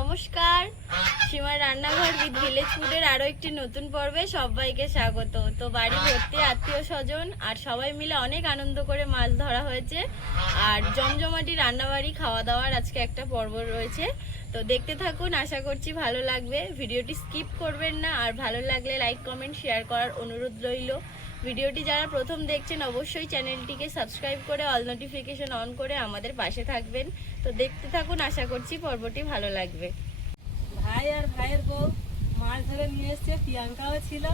নমস্কার, সীমার রান্নাঘর উইথ ভিলেজ ফুডের আরো একটি নতুন পর্বে সবাইকে স্বাগত। তো বাড়ি ভর্তি আত্মীয় স্বজন আর সবাই মিলে অনেক আনন্দ করে মাছ ধরা হয়েছে আর জমজমাটি রান্নাবাড়ি খাওয়া দাওয়ার আজকে একটা পর্ব রয়েছে। তো দেখতে থাকুন, আশা করছি ভালো লাগবে। ভিডিওটি স্কিপ করবেন না, আর ভালো লাগলে লাইক কমেন্ট শেয়ার করার অনুরোধ রইল। ভিডিওটি যারা প্রথম দেখছেন অবশ্যই চ্যানেলটিকে সাবস্ক্রাইব করে অল নোটিফিকেশন অন করে আমাদের পাশে থাকবেন। তো দেখতে থাকুন, আশা করছি পর্বটি ভালো লাগবে। ভাই আর ভাইয়ের বউ মাছ ধরে নিয়ে এসছে, প্রিয়াঙ্কাও ছিল।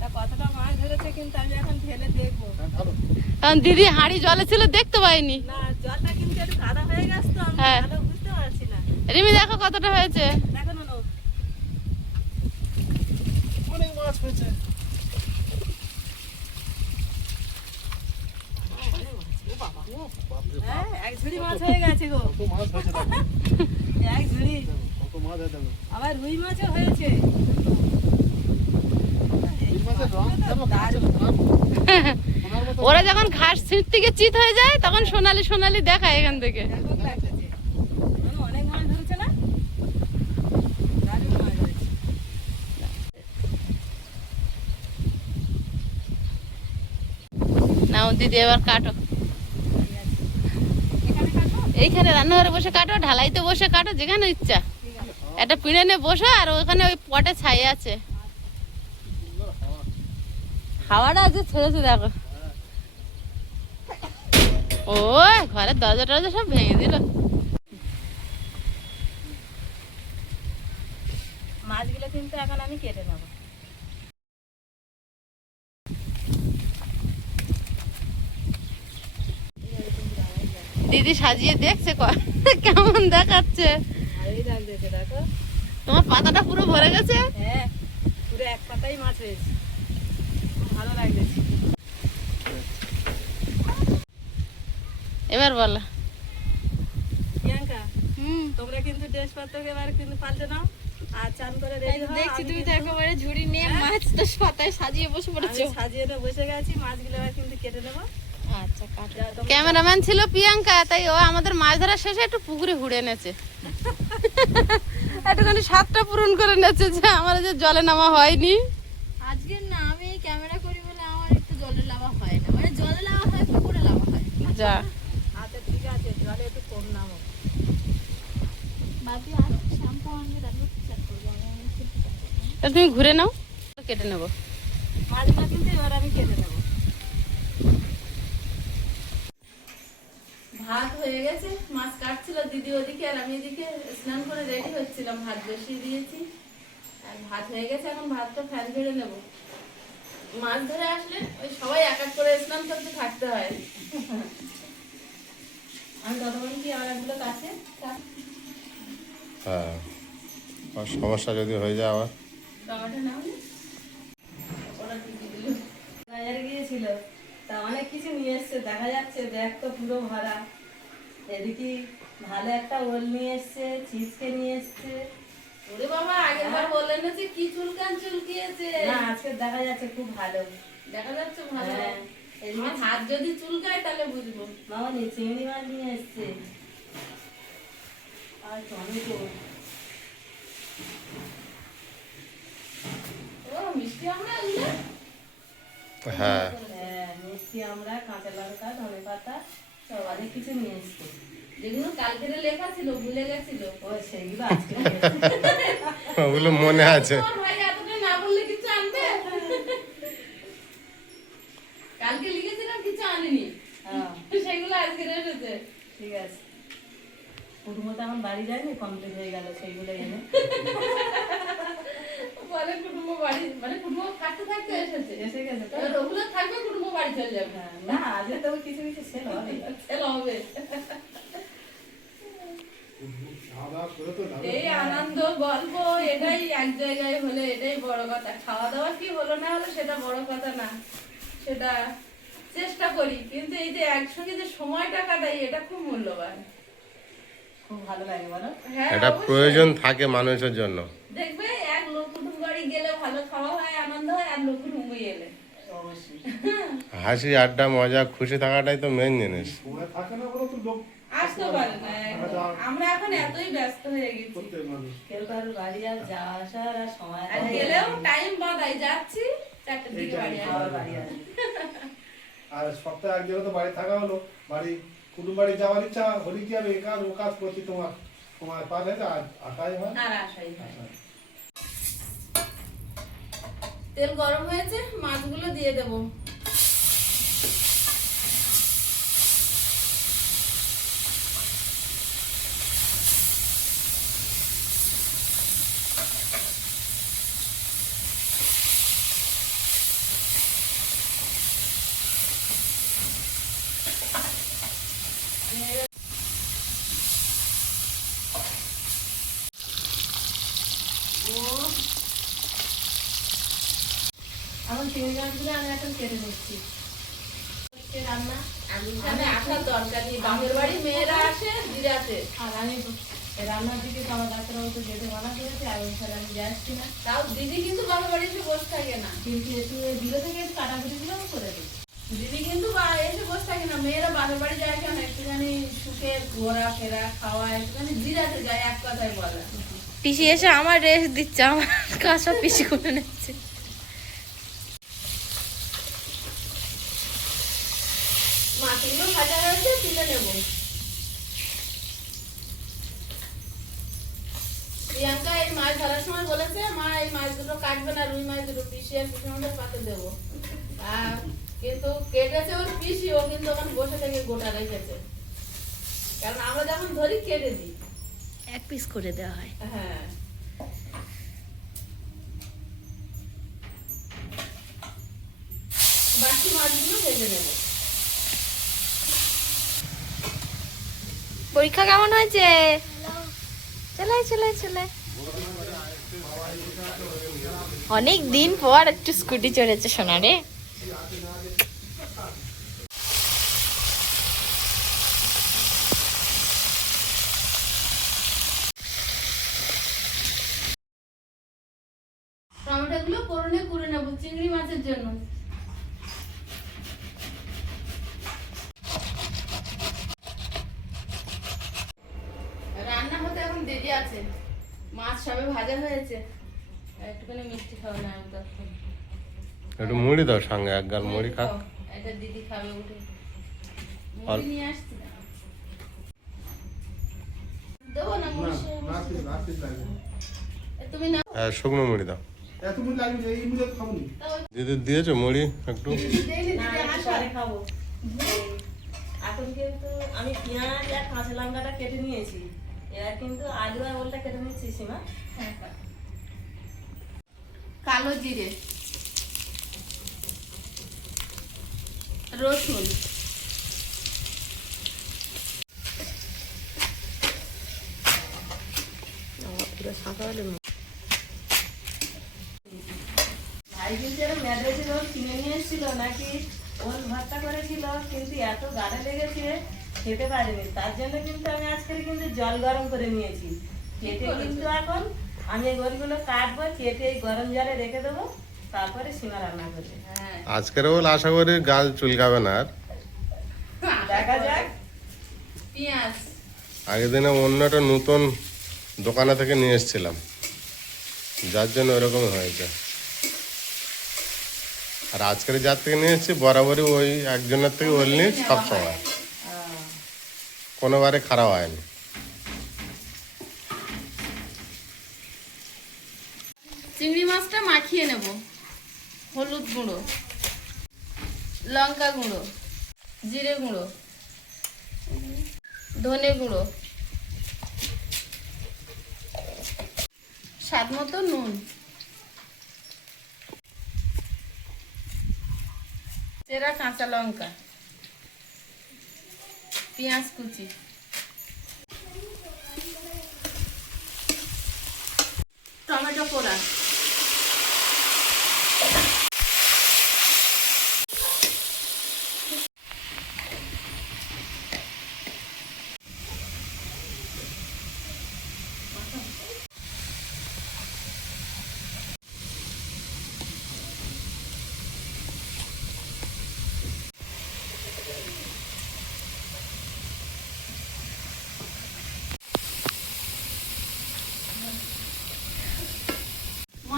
তা কতটা মাছ ধরেছে কিন্তু আমি এখন ঢেলে দেখবো। কারণ দিদি হাঁড়ি জলে ছিল, দেখতে পাইনি। না, জলটা কিন্তু একটু কাদা হয়ে গেছে তো আমি হ্যাঁ। ভালো বুঝতে পারছি না। রিমি দেখো কতটা হয়েছে। দেখো না, অনেক মাছ হয়েছে। হ্যাঁ, এক ঝুড়ি মাছ হয়ে গেছে গো। কত মাছ হয়েছে দেখো। এক ঝুড়ি। কত মাছ হয়েছে দেখো। আবার রুই মাছও হয়েছে। এই মাছের রং দেখো, মাছের রং। সোনার মতো ওরা যখন ঘাস ছিঁড় থেকে চিত হয়ে যায় তখন সোনালি সোনালি দেখায় এখান থেকে। দেখো লাগছে। অনেক মাছ ধরেছে না? দারুণ মাছ হয়েছে। নাও দিদি এবার কাটো। এখানে কাটো? এইখানে রান্নাঘরে বসে কাটো, ঢালাইতে বসে কাটো, যেখানে ইচ্ছা। ঠিক আছে। একটা পিঁড়ে নিয়ে বসো, আর ওখানে ওই পটে ছাই আছে। হাওয়াটা আজকে ছেড়েছে দেখো। ও ঘরের দরজা টরজা সব ভেঙে দিল। মাছগুলো কিন্তু এখন আমি কেটে নেব। দিদি সাজিয়ে দেখছে কেমন দেখাচ্ছে। ভালোই লাগছে, দেখো। তোমার পাতাটা পুরো ভরে গেছে। হ্যাঁ, পুরো এক পাতাই মাছ হয়েছে। খুব ভালো লাগছে। এবার বলো। প্রিয়াঙ্কা, হুম, তোমরা কিন্তু ড্রেসপত্র এবার কিন্তু পাল্টে নাও আর চান করে রেডি হও। দেখছি আমি তুমি তো কিন্তু- একেবারে ঝুড়ি নিয়ে মাছ তো পাতায় সাজিয়ে বসে আমি পড়েছো। সাজিয়ে নিয়ে বসে গেছি, মাছগুলো এবার কিন্তু কেটে নেবো। আচ্ছা, কাটো। যা তোমরা- ক্যামেরাম্যান ছিল প্রিয়াঙ্কা, তাই ও আমাদের মাছ ধরা শেষে একটু পুকুরে ঘুরে এনেছে। একটুখানি স্বাদটা পূরণ করে নেছে যে আমার যে জলে নামা হয়নি। আজকে না, আমি ক্যামেরা করি বলে আমার একটু জলে লাভা হয় না, মানে জলে লাভা হয়, পুকুরে লাভা হয়। যা আচ্ছা ঠিক আছে, জলে একটু কম নামো। বাপি আর শ্যাম্পু আনবে, তারপর চেক করবো। আমি একটু check করবো। তাহলে তুমি ঘুরে নাও, কেটে নেবো। মাছগুলো কিন্তু এবার আমি কেটে নেবো। ভাত হয়ে গেছে, মাছ কাটছিল দিদি ওদিকে, আর আমি এদিকে স্নান করে রেডি হচ্ছিলাম। ভাত বসিয়ে দিয়েছি, আর ভাত হয়ে গেছে। এখন ভাতটা ফ্যান ঝেড়ে নেব। মাছ ধরে আসলে ওই সবাই এক এক করে স্নান করতে থাকতে হয়। আমি ততক্ষণ কি আমার একগুলো কাছে হ্যাঁ, আর সমস্যা যদি হয়ে যায় আবার। টমেটো নাও, ওরা দিদি দিল। বাজারে গিয়েছিল, তা অনেক কিছু নিয়ে এসছে, দেখা যাচ্ছে ব্যাগ তো পুরো ভরা। এদিকে ভালো একটা ওল নিয়ে এসছে, চিপসকে নিয়ে এসছে। ওরে বাবা, আগের বার বললেন না যে কি চুলকিয়েছে। না, আজকে দেখা যাচ্ছে খুব ভালো। দেখা যাচ্ছে ভালো। হ্যাঁ, এদিকে আমার হাত যদি চুলকায় তাহলে বুঝবো। মামনি চিংড়ি মাছ নিয়ে এসছে আর টমেটো। ও মিষ্টি আমরা এগুলো। হ্যাঁ, হ্যাঁ, মিষ্টি আমরা, কাঁচা লঙ্কা, ধনে পাতা সব অনেক কিছু নিয়ে এসছে। যেগুলো কালকের লেখা ছিল ভুলে গেছিল। ও সেইগুলো আজকে নিয়ে এসছে। ওগুলো মনে আছে। তোমার ভাই এতটা না বললে কিছু আনবে? কালকে লিখেছিলাম কিছু আনিনি, হ্যাঁ, সেগুলো আজকে এসেছে। ঠিক আছে। কুটুমো তো এখন বাড়ি যায়নি, কমপ্লিট হয়ে গেল সেইগুলো এনে। বলে কুটুম্ব বাড়ি, মানে কুটুম্ব থাকতে থাকতে এসেছে। এসে গেছে তো? এবার ওগুলো থাকবে, কুটুম্ব বাড়ি চলে যাবে। হ্যাঁ, না আজকে তো কিছু কিছু সেল হবে। ছেলে হবে। এই আনন্দ গল্প এটাই এক জায়গায় হলে এটাই বড় কথা। খাওয়া দাওয়া কি হলো না হলো সেটা বড় কথা না, সেটা চেষ্টা করি, কিন্তু এই যে একসঙ্গে যে সময়টা কাটাই এটা খুব মূল্যবান। খুব ভালো লাগে বলো। হ্যাঁ, এটা অবশ্যই। প্রয়োজন থাকে মানুষের জন্য। দেখবে এক লোক কুটুম বাড়ি গেলে ভালো খাওয়া হয়, আনন্দ হয়, আর লোক কুটুম এলে অবশ্যই। হাসি আড্ডা মজা খুশি থাকাটাই তো মেন জিনিস। আসতে পারে না, আমরা এখন এতই ব্যস্ত হয়ে গেছি, প্রত্যেক মানুষ কেউ কারোর বাড়ি আর যাওয়া আসার আর সময় আর নেই। গেলেও টাইম বাঁধাই, যাচ্ছি 4টার দিকে বাড়ি আসবো। আবার বাড়ি আসবে। আর সপ্তাহে একদিনও তো বাড়ি থাকা হলো, বাড়ি কুটুম বাড়ি যাওয়ার ইচ্ছা হলে কি হবে, কাজ ও কাজ করছি তোমার তোমার পাশে আর আশাই হয়। আর আশাই হয়। তেল গরম হয়েছে, মাছগুলো দিয়ে দেবো। আমার চিংড়ি মাছগুলো আমি এখন কেটে নিচ্ছি। আজকে রান্না আমি এখানে আসার দরকার নেই, বাপের বাড়ি মেয়েরা আসে দিরাতে। আর আমি এই রান্নার দিকে তো আমার ডাক্তারবাবু তো যেতে মানা করেছে, আর ওই ছাড়া আমি যাচ্ছি না। তাও দিদি কিন্তু বাপের বাড়ি এসে বসে থাকে না, কিন্তু একটু দিলে থেকে একটু কাটাকুটিগুলো করে দিই। দিদি কিন্তু এসে বসে থাকে না। মেয়েরা বাপের বাড়ি যায় কেন, একটুখানি সুখে ঘোরা ফেরা খাওয়া, একটুখানি দিরাতে যায়, এক কথায় বলা। পিসি এসে আমার রেস্ট দিচ্ছে, আমার কাজ সব পিসি করে নিচ্ছে। মাছগুলো ভাজা হয়েছে, তুলে নেবো। প্রিয়াঙ্কা এই মাছ ধরার সময় বলেছে, মা এই মাছ দুটো কাটবে না, রুই মাছ দুটো পিসি আর পিসি আমাদের পাতে দেবো। কিন্তু কেটেছে ওর পিসি, ও কিন্তু ওখানে বসে থেকে গোটা রেখেছে, কারণ আমরা যখন ধরি কেটে দিই। এক পিস করে দেওয়া হয়। হ্যাঁ, বাকি মাছগুলো ভেজে নেবো। পরীক্ষা কেমন হয়েছে? চলে চলে চলে। অনেক দিন পর একটু স্কুটি চড়েছে সোনা রে। টমেটোগুলো ফোড়নে করে নেবো চিংড়ি মাছের জন্য। রান্না হতে এখন দেরি আছে, মাছ সবে ভাজা হয়েছে, একটুখানি মিষ্টি খাওয়া না আমি তখন। একটু মুড়ি দাও সঙ্গে, এক গাল মুড়ি খা। এটা দিদি খাবে উঠে, আর- মুড়ি নিয়ে আসছি না। দেবো না মুড়ি তুমি না হ্যাঁ, শুকনো মুড়ি দাও। এত মুড়ি লাগবে যে, এই মুড়ি তো খাবো নি। দিদি দিয়েছো মুড়ি একটু? না, একটু পরে খাবো। এখন কিন্তু আমি পেঁয়াজ আর কাঁচা লঙ্কাটা কেটে নিয়েছি, এবার কিন্তু আলু আর ওলটা কেটে নিচ্ছি সীমা। কালো জিরে, রসুন, ভাই কিন্তু এরকম ম্যাড্রেসের ওল কিনে নিয়ে এসেছিল, নাকি ওল ভর্তা করেছিল, কিন্তু এত গাড়ে লেগেছে খেতে পারিনি। তার জন্য কিন্তু আমি আজকে কিন্তু জল গরম করে নিয়েছি, কেটে কিন্তু এখন আমি এই ওলগুলো কাটবো, কেটে এই গরম জলে রেখে দেবো, তারপরে সীমা রান্না করবে। হ্যাঁ আজকের ওল আশা করি গাল চুলকাবে না আর। দেখা যাক। পেঁয়াজ, আগের দিনে অন্য একটা নতুন দোকানে থেকে নিয়ে এসেছিলাম, যার জন্য ওরকম হয়েছে। আর আজকের যার থেকে নিয়ে এসেছি বরাবরই ওই একজনের থেকে ওল নিয়ে সব সময়, কোনোবারে খারাপ হয়নি। চিংড়ি মাছটা মাখিয়ে নেব। হলুদ গুঁড়ো, লঙ্কা গুঁড়ো, জিরে গুঁড়ো, ধনে গুঁড়ো, স্বাদ মতো নুন, চেরা কাঁচা লঙ্কা, পেঁয়াজ কুচি, টমেটো পোড়া,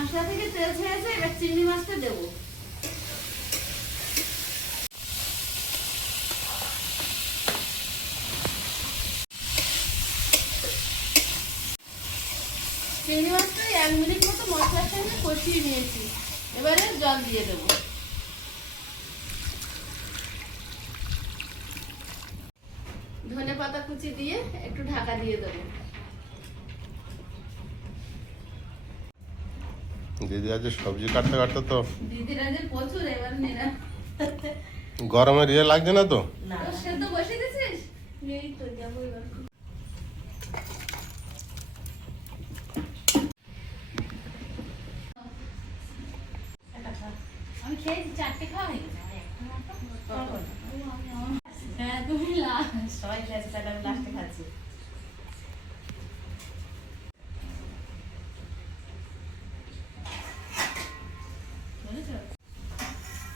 মশলা থেকে তেল ছেড়েছে, এবার চিংড়ি মাছটা দেবো। চিংড়ি মাছটা 1 মিনিট মতো মশলার সঙ্গে কষিয়ে নিয়েছি, এবারে জল দিয়ে দেবো। ধনে পাতা কুচি দিয়ে একটু ঢাকা দিয়ে দেবো। দিদি আজ সবজি কাটতে কাটতে তো দিদির আজ প্রচুর, এবার নেনা গরমের ইয়ে লাগছে না তো? না তো সেদ্ধ বসে দিছিস? এই তো যাবো এবার। আমি খেয়েছি, 4টে খাওয়া হয়ে গেছে আমার, একটা মাত্র। হ্যাঁ তুমি লাস্ট। সবাই খেয়েছে, তাহলে আমি লাস্টে খাচ্ছি।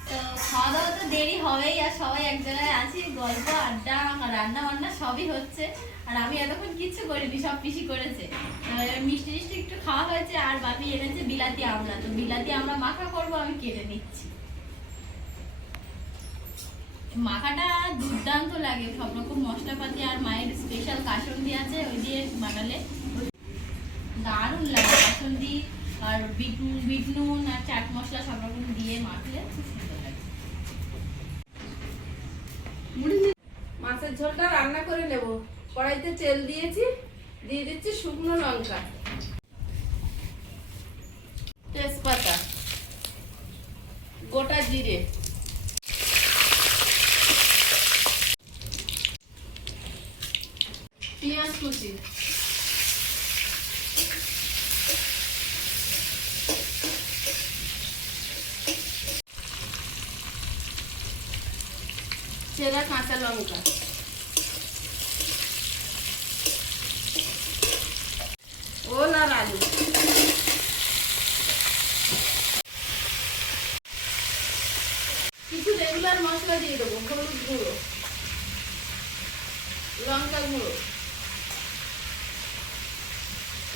তো খাওয়া দাওয়া তো দেরি হবেই, আর সবাই এক জায়গায় আছি, গল্প আড্ডা রান্না বান্না সবই হচ্ছে। আর আমি এতক্ষণ কিচ্ছু করিনি, সব পিসি করেছে। মিষ্টি টিষ্টি একটু খাওয়া হয়েছে, আর বাপি এনেছে বিলাতি আমড়া, তো বিলাতি আমড়া মাখা করবো, আমি কেটে নিচ্ছি। মাখাটা দুর্দান্ত লাগে, সব রকম মশলাপাতি আর মায়ের স্পেশাল কাসুন্দি আছে, ওই দিয়ে বানালে দারুণ লাগে। কাসুন্দি আর বিট নুন আর চাট মশলা সব রকম দিয়ে মাখলে খুব সুন্দর লাগে। মাছের ঝোলটা রান্না করে নেব। কড়াইতে তেল দিয়েছি, দিয়ে দিচ্ছি শুকনো লঙ্কা, তেজপাতা, গোটা জিরে, পেঁয়াজ কুচি, চেরা কাঁচা লঙ্কা, ওল আর আলু, কিছু রেগুলার মশলা দিয়ে দেবো। হলুদ গুঁড়ো, লঙ্কা গুঁড়ো,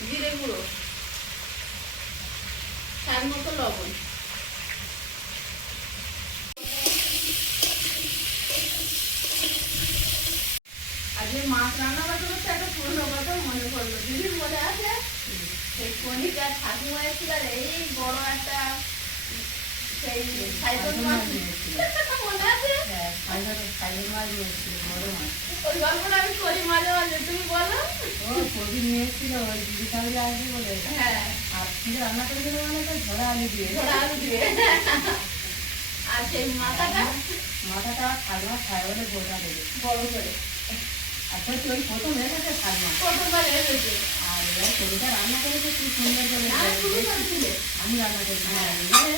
জিরে গুঁড়ো, স্বাদ মতো লবণ। আজকে মাছ রান্না করতে করতে একটা পুরনো কথা মনে পড়লো। দিদির মনে আছে সেই কণিকার ঠাকুমা এসেছিল, এই বড় একটা সেই সাইকেল মাছ মনে আছে? সাইলের মাছ নিয়েছিল, বড় মাছ। ওই গল্পটা আমি করি মাঝে মাঝে, তুমি বলো। ও প্রদীপ নিয়েছিল, ওই দিদি তাহলে আসবে বলে। হ্ঁ, আর ফিরে রান্না করে দেবে মানে তো ঝোড়া আলু দিয়ে। ধরা আলু দিয়ে। আর সেই মাথাটা মাথাটা খালমা খায় বলে গোটা দেবে বড় করে আচ্ছা, ওই প্রথম এনেছে খালমা, কতবার এসেছে। আর এবার কবিতা রান্না করেছে খুব সুন্দর করে। না, তুমি করেছিলে। আমি রান্না করেছি। এবারে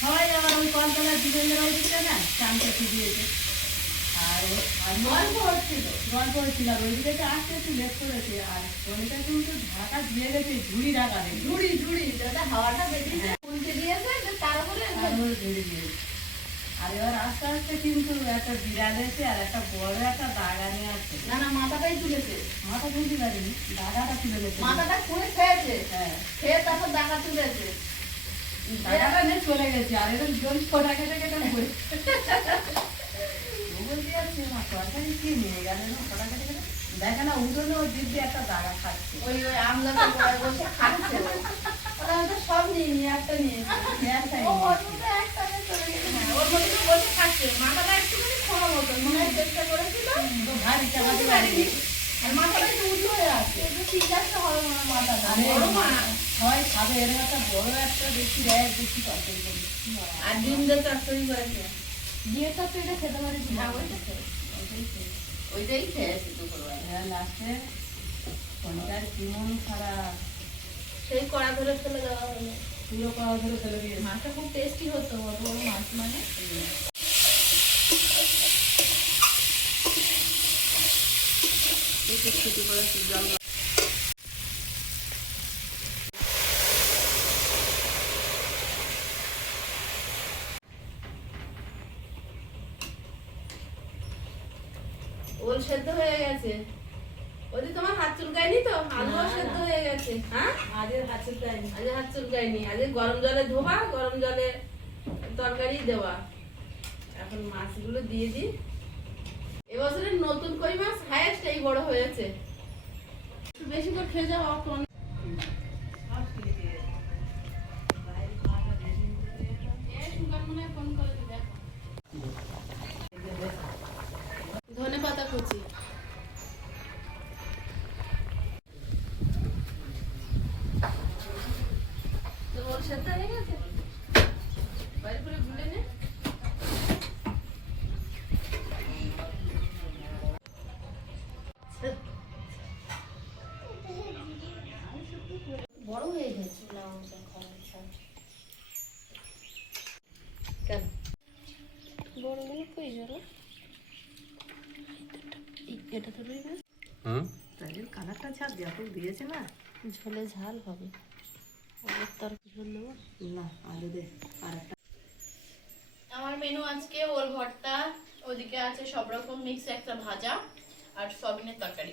সবাই আবার ওই কলতলার দিদিদের ওই দিকে না চামচাটি দিয়েছে। আর গল্প হচ্ছিল। গল্প হয়েছিল, আর ওই দিকে আসতে একটু লেট করেছে। আর কবিতা কিন্তু ঢাকা দিয়ে গেছে, ঝুড়ি ঢাকা দেবে, ঝুড়ি ঝুড়ি যাতে হাওয়াটা বেরিয়েছে, উল্টে দিয়েছে, যে তার উপরে ঝুড়ি দিয়েছে। আর এবার আস্তে আস্তে কিন্তু একটা বিড়াল এসে আর একটা বড় একটা দাগা নিয়ে আসছে। না না, মাথাটাই তুলেছে। মাথা তুলতে পারিনি, দাগাটা তুলে গেছে। মাথাটা খুঁড়ে খেয়েছে, হ্যাঁ, খেয়ে তারপর দাগা তুলেছে। দাগাটা নিয়ে চলে গেছে। আর এরকম জল ফোটা কেটে কেটে পড়ে বলতে যাচ্ছে মা তরকারি কি নিয়ে গেল না, ফোটা কেটে কেটে দেখে না উঠোনে ওই দিব্যি একটা দাগা খাচ্ছে। ওই ওই আমলাতে গোড়ায় বসে খাচ্ছে। ওরা হয়তো সব নিয়ে নিয়ে একটা নিয়েছে। একটাই ও ওর নিয়েছে। মধ্যে একটা নিয়ে চলে গেছে। হ্যাঁ, ওর মধ্যে তো বসে খাচ্ছে। মাথাটা একটুখানি খোঁড়ো মতো মনে হয় চেষ্টা করেছিল, তো ভারী চাপাতে তুলতে পারিনি। পারিনি। আর মাথাটা একটু উঁচু হয়ে আছে। একটু ঠিক আছে হবে মনে হয় মাথাটা। আরে বড় মাছ। সবাই খাবে, এরকম একটা বড় একটা দেখছি দেয়, দেখছি তরকারি করি। আর ডিম দিয়ে চচ্চড়ি করেছে। দিয়ে তো এটা খেতে পারিস না। হ্যাঁ, ওইটা খেয়েছে। ওইটাই খেয়েছে দুপুরবেলা। লাস্টে কোনটার কি মন খারাপ, সেই কড়া ধরে ফেলে দেওয়া হলো। পুরো পাওয়া ধরে ফেলে দিয়েছে। মাছটা খুব টেস্টি হতো, বড় বড় মাছ মানে। একটু ছুটি করেছে জল। ওল সেদ্ধ হয়ে গেছে, ওদি তোমার হাত চুলকায়নি তো? আলু সেদ্ধ হয়ে গেছে। হ্যাঁ, আজের হাত চুলকায়নি। আজ হাত চুলকায়নি। আজ গরম জলে ধোবা, গরম জলে তরকারি দেওয়া। এখন মাছগুলো দিয়ে দিই। এবছরের নতুন কই মাছ হাইয়েস্ট এই বড় হয়েছে। একটু বেশি করে খেয়ে যাও এখন। ধনে পাতা কুচি, তো ওর সাথে হয়ে গেছে বাইরে করে গুলে নে। বড় হয়ে গেছে না কেন? বড়গুলো কই গেল? এটা তো রইবে হুম তাহলে কালারটা যা ব্যাপক দিয়েছে না, ঝোলে ঝাল হবে। ওর তরকারি ঝোল দেবো না আলু দে আর একটা। আমার মেনু আজকে ওল ভর্তা, ওদিকে আছে সব রকম মিক্স একটা ভাজা আর সয়াবিনের তরকারি।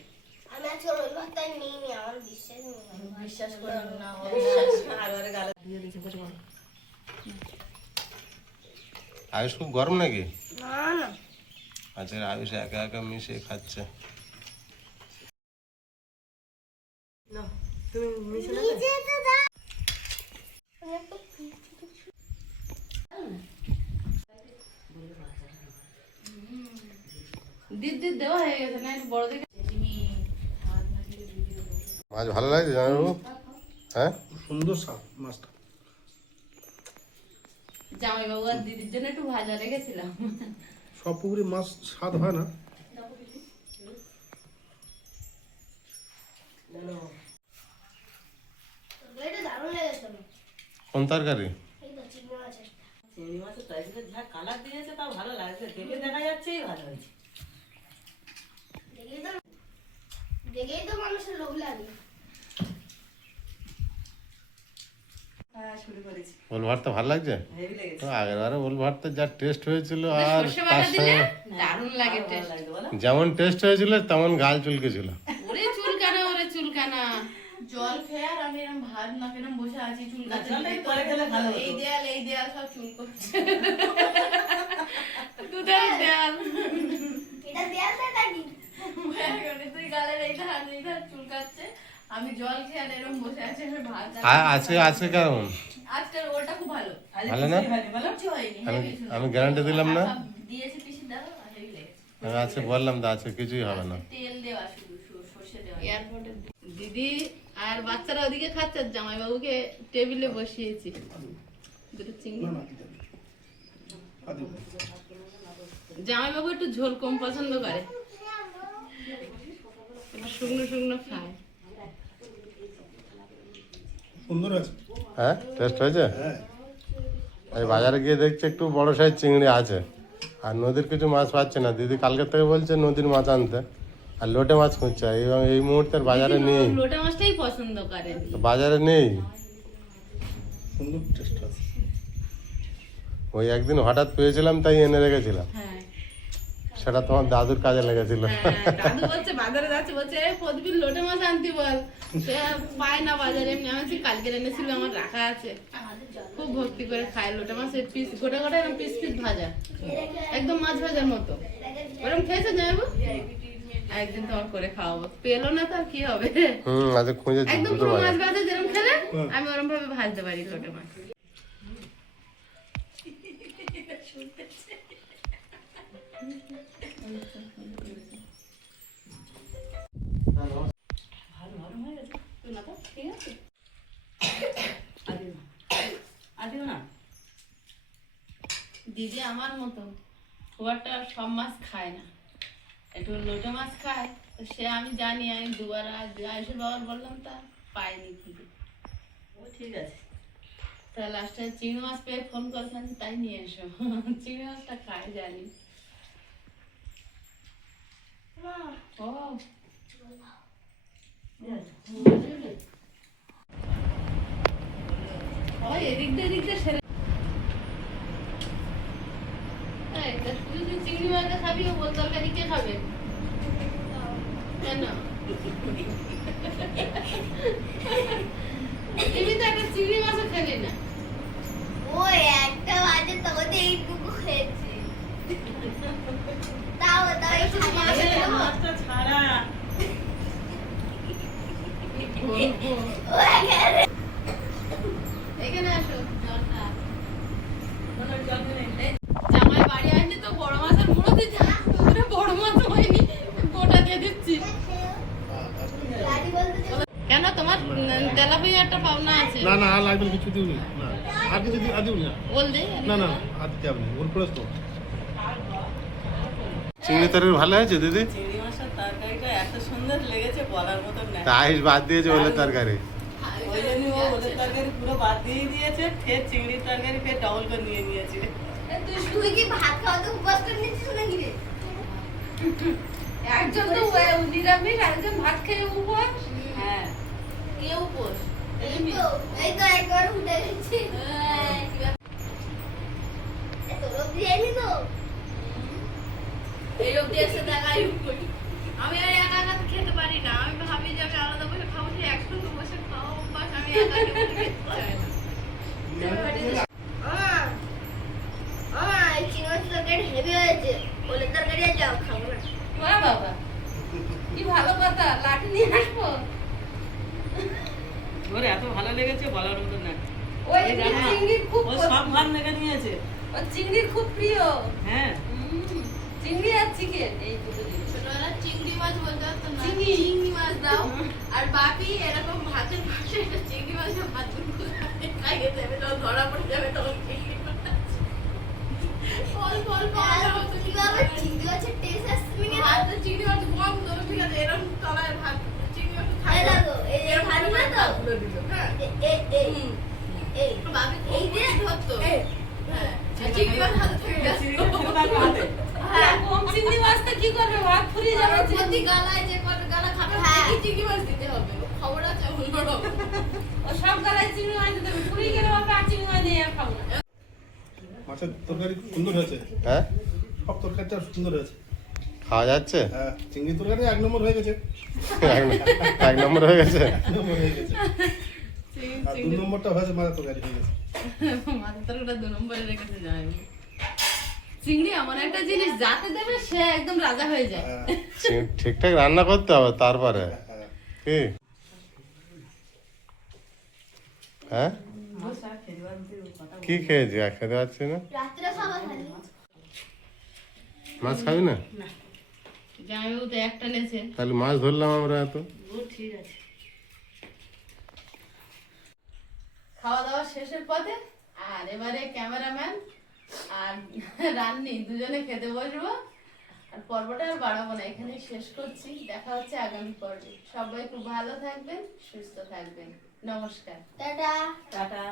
আমি আজকে ওই ভাতটা নিইনি, আমার বিশ্বাস নেই। বিশ্বাস করুন না, অবিশ্বাস। আর ওরে গালে দিয়ে দিয়েছে বসে বলো। আয়ুষ খুব গরম নাকি? না না, আচ্ছা আয়ুষ একা একা মিশিয়ে খাচ্ছে। না তুমি মিশে না নিজে তো দা। আমি একটা দিদ দিদ দেওয়া হয়ে গেছে না, একটু বড় দেখে। মাছ ভালো লাগছে জামাইবাবু? হ্যাঁ সুন্দর স্বাদ মাছটা। জামাইবাবু আর দিদির জন্য একটু ভাজা রেখেছিলাম। সব পুকুরে মাছ স্বাদ হয় না। এটা দারুণ লেগেছে আমার। কোন তরকারি? এই তো চিংড়ি মাছের। চিংড়ি মাছের তরকারিতে যা কালার দিয়েছে তাও ভালো লাগছে, দেখে দেখা যাচ্ছেই ভালো হয়েছে। দেখেই তো মানুষের লোভ লাগে। হ্যাঁ শুরু করেছি, ওল ভর্তা ভালো লাগছে? হেভি লেগেছে। তো আগের বারে ওল ভর্তা যা টেস্ট হয়েছিল আর সর্ষে তার বাটা দিলে সঙ্গে দারুণ লাগে ভালো টেস্ট। লাগছে বলো? যেমন টেস্ট হয়েছিল তেমন গাল চুলকেছিল। ওরে চুলকানা, ওরে চুলকানা। জল খেয়ে আর আমি এরকম ভাত না পেলাম বসে আছি চুল না, কাটতে। জলটা একটু পরে খেলে ভালো হতো। এই দেয়াল সব চুল করছে। দুধের দেয়াল। এটা দেয়ালটা নাকি? তুই গালের এই ধার চুল কাটছে, আমি জল খেয়ে আর এরকম বসে আছি, আমি ভাত না। আছে কেমন? আজকের ওটা খুব ভালো, আজ ভালো না? কিছুই হয়নি বলো? কিচ্ছু হয়নি, আমি heavy ছিল। আমি গ্যারান্টি দিলাম না। সব দিয়েছে পিসি দাও, হেভি লেগেছে। আমি আছে বললাম তো আছে, কিছুই হবে না। তেল দেওয়া শুধু, সর্ষে দেওয়া। এয়ারপোর্টে দিদি আর বাচ্চারা ওদিকে খাচ্ছে, আর জামাইবাবুকে টেবিলে বসিয়েছি। দুটো চিংড়ি। জামাইবাবু একটু ঝোল কম পছন্দ করে, একটু শুকনো শুকনো খায়। সুন্দর আছে। হ্যাঁ টেস্ট হয়েছে? হ্যাঁ এই বাজারে গিয়ে দেখছি একটু বড় সাইজ চিংড়ি আছে, আর নদীর কিছু মাছ পাচ্ছে না। দিদি কালকে থেকে বলছে নদীর মাছ আনতে, আর লোটে মাছ খুঁজছে। এবং এই মুহূর্তে বাজারে নেই, লোটা মাছটাই পছন্দ করে। বাজারে নেই। সুন্দর টেস্ট আছে। ওই একদিন হঠাৎ পেয়েছিলাম তাই এনে রেখেছিলাম, হ্যাঁ সেটা তোমার দাদুর কাজে লেগেছিল। হ্যাঁ, দাদু বলছে বাজারে যাচ্ছে, বলছে প্রতিদিন লোটে মাছ আনতে বল, সে পায় না বাজারে। এমনি আমি বলছি, কালকে এনেছিল আমার রাখা আছে। খুব ভক্তি করে খায় লোটে মাছের পিস, গোটা গোটা এরকম পিস পিস ভাজা, একদম মাছ ভাজার মতো। ওরকম খেয়েছে যাবো, একদিন তোমার করে খাওয়াবো। পেলো না তো আর কি হবে। আজ খুঁজেছি একদম দুটো পুরো বাজার। মাছ ভাজা যেরকম খেলে আমি ওরকম ভাবে ভাজতে পারি লোটে মাছ। ভালো নরম হয়ে গেছে। তুই না তো ঠিক আছে, আদিও না। দিদি আমার মতো খুব একটা সব মাছ খায় না, একটু লোটে মাছ খায়। তো সে আমি জানি, আমি দুবার আয়ুষের বাবার বললাম, তা পাইনি দিদি। ও ঠিক আছে। তা লাস্টে চিংড়ি মাছ পেয়ে ফোন করেছেন, তাই নিয়ে এসো। চিংড়ি মাছটা খায় জানি। ও এদিক দিয়ে সেরে। শুধু চিংড়ি মাছটা খাবি, ও বল তরকারি কে খাবে? কেন দিদি তো একটা চিংড়ি মাছও খেলি না। ওই একটা বাজে তবে এইটুকু খেয়েছি। তাও একটু মাছ এই দেবো। মাছটা ছাড়া ও এখানে এখানে আসো জলটা। কোনো জল নেই। জামাই বাড়ি আসলে তো বড় মাছের মুড়ো দিতে হবে। বড় মাছ হয়নি, গোটা দিয়ে দিচ্ছি। দাদি বলতে যে কেন তোমার তেলাপিয়াটা পাওনা আছে? না না আর লাগবে না, কিছু দিও না, আর কিছু দিও না, বল দে। না না আর দিতে হবে না, ওর করে তো চিংড়ি তরকারি ভালো হয়েছে দিদি? চিংড়ি মাছের তরকারিটা এত সুন্দর লেগেছে বলার মতন না। আইস বাদ দিয়েছে ওলের তরকারি। ওই জন্য ও ওদের তরকারি পুরো বাদ দিয়ে দিয়েছে, ফের চিংড়ির তরকারি ফের ডবল করে নিয়ে নিয়েছে। তুই কি ভাত খাওয়াতে উপবাস করে নিচ্ছিস নাকি রে? একজন তো নিরামিষ, একজন ভাত খেয়ে উপোস। হ্যাঁ কে উপোস? এই তো একবার উঠে গেছি। তোর অব্দি যায়নি তো? এই অবধি এসে দেখাই করি। আমি আর একা একা খেতে পারি না। আমি ভাবি যে আমি আলাদা বসে খাবো, সে একসঙ্গে বসে খাওয়া অভ্যাস। আমি একা একা বসে খেতে চাই না। এই চিংড়ি মাছের তরকারি হেভি হয়েছে। ওলের তরকারি আর যাও খাবো না। ওরে বাবা, কি ভালো কথা, লাঠি নিয়ে আসবো। ওর এত ভালো লেগেছে বলার মতন না। ওই এই জানো, চিংড়ির খুব ও সব ভাত মেখে নিয়েছে। ও চিংড়ির খুব প্রিয়। হ্যাঁ চিংড়ি আর চিকেন এই দুটো জিনিস। ছোটবেলা চিংড়ি মাছ বলতে পারতো না, চিংড়ি। চিংড়ি মাছ দাও। আর বাপি এরকম ভাতের পাশে একটা চিংড়ি মাছ দিয়ে ভাত খাইয়ে দেবে, তখন ধরা পড়ে যাবে, তখন চিংড়ি মাছ। অল্প অল্প কিভাবে চিংড়ি মাছের টেস্ট আসছে নাকি? ভাত চিংড়ি মাছ গম দেবো, ঠিক আছে, এরকম তলায় ভাত চিংড়ি মাছ খাই এই দেখো, এই যে এরকম ভালো করে না তো? ভাত তুলে দিল। হ্যাঁ এই বাপি এই এই যে যে ধরতো। এই হ্যাঁ চিংড়ি মাছ হাতে থেকে গেছে। চিংড়ি মাছ থাকবে হাতে। হ্যাঁ কম চিংড়ি মাছটা কি করবে, ভাত ফুরিয়ে যাবে। প্রতি গালায় যে কটা গালা খাবে, হ্যাঁ। প্রতি চিংড়ি মাছ দিতে হবে। খবর আছে অন্যরকম। ও সব গালায় চিংড়ি মাছ দিতে হবে, ফুরিয়ে গেলে বাবা আর চিংড়ি মাছ নিয়ে আর খাবো না। মাছের তরকারি সুন্দর হয়েছে, হ্যাঁ সব তরকারিটা সুন্দর হয়েছে। খাওয়া যাচ্ছে? হ্যাঁ চিংড়ি তরকারি 1 নম্বর হয়ে গেছে, এক নম্বর হয়ে গেছে। 1 নম্বর হয়ে গেছে, আর 2 নম্বরটা হয়েছে মাছের তরকারি হয়ে গেছে। মাছের তরকারিটা 2 নম্বরে রেখেছে জামাই। চিংড়ি এমন একটা জিনিস, যাতে দেবে সে একদম রাজা হয়ে যায়। হ্যাঁ ঠিকঠাক রান্না করতে হবে তারপরে। হ্যাঁ কি হ্যাঁ কি খেয়েছি? আর খেতে পারছি না। রাত্রে খাবার খালি। মাছ খাবি না? জামাইবাবু তো একটা নেছে। তাহলে মাছ ধরলাম আমরা এত। ও ঠিক আছে। খাওয়া দাওয়া শেষের পথে আর এবারে ক্যামেরাম্যান আর রান্নি দুজনে খেতে বসবো। আর পর্বটা আর বাড়াবো না, এখানেই শেষ করছি। দেখা হচ্ছে আগামী পর্বে। সবাই খুব ভালো থাকবেন, সুস্থ থাকবেন। নমস্কার। টাটা। টাটা।